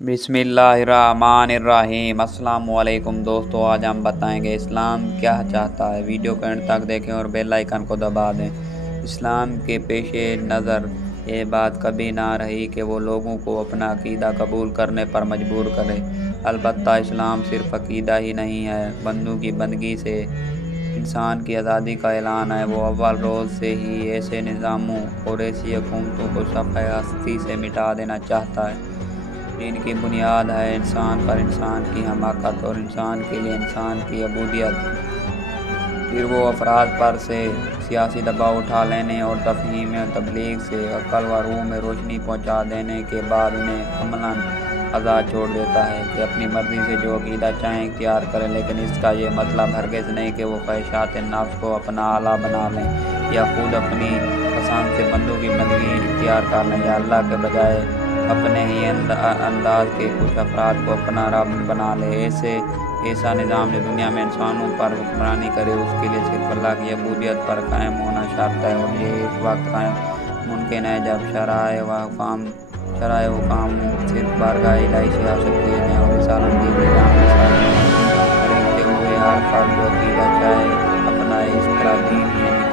बिस्मिल्लाहिर्रहमानिर्रहीम। अस्सलाम वालेकुम दोस्तों, आज हम बताएंगे इस्लाम क्या चाहता है। वीडियो को एंड तक देखें और बेल आइकन को दबा दें। इस्लाम के पेश नज़र ये बात कभी ना रही कि वो लोगों को अपना अकीदा कबूल करने पर मजबूर करे। अलबत्ता इस्लाम सिर्फ अकीदा ही नहीं है, बंदों की बंदगी से इंसान की आज़ादी का ऐलान है। वो अव्वल रोज़ से ही ऐसे निज़ामों और ऐसी हुकूमतों को सफ़े हस्ती से मिटा देना चाहता है जिनकी बुनियाद है इंसान पर इंसान की हमाकत और इंसान के लिए इंसान की अबूदियत। फिर वो अफराद पर से सियासी दबाव उठा लेने और तफ़हीम और तबलीग से अक़ल व रूह में रोशनी पहुँचा देने के बाद उन्हें अमलन आज़ाद छोड़ देता है कि अपनी मर्ज़ी से जो अक़ीदा चाहें इख्तियार करें। लेकिन इसका ये मतलब हरगिज़ नहीं कि वो ख्वाहिशात नफ्स को अपना आला बना लें या खुद अपनी पसंद से बंदों की बंदगी इख्तियार कर लें या अल्लाह के बजाय अपने ही अंदाज के कुछ अफराद को अपना रब बना ले। ऐसा निज़ाम जो दुनिया में इंसानों पर हुक्मरानी करे, उसके लिए सिर्फ अल्लाह की अबूदियत पर कायम होना शर्त है। और ये इस वक्त कायम मुमकिन है जब शराए हुकाम सिर्फ बारगाह इलाही से हासिल किए जाएँ और इस आलमगीर निज़ाम के साथ खरीदते हुए हर फर्द जो अक़ीदा चाहे अपना इस तरह दीन यानी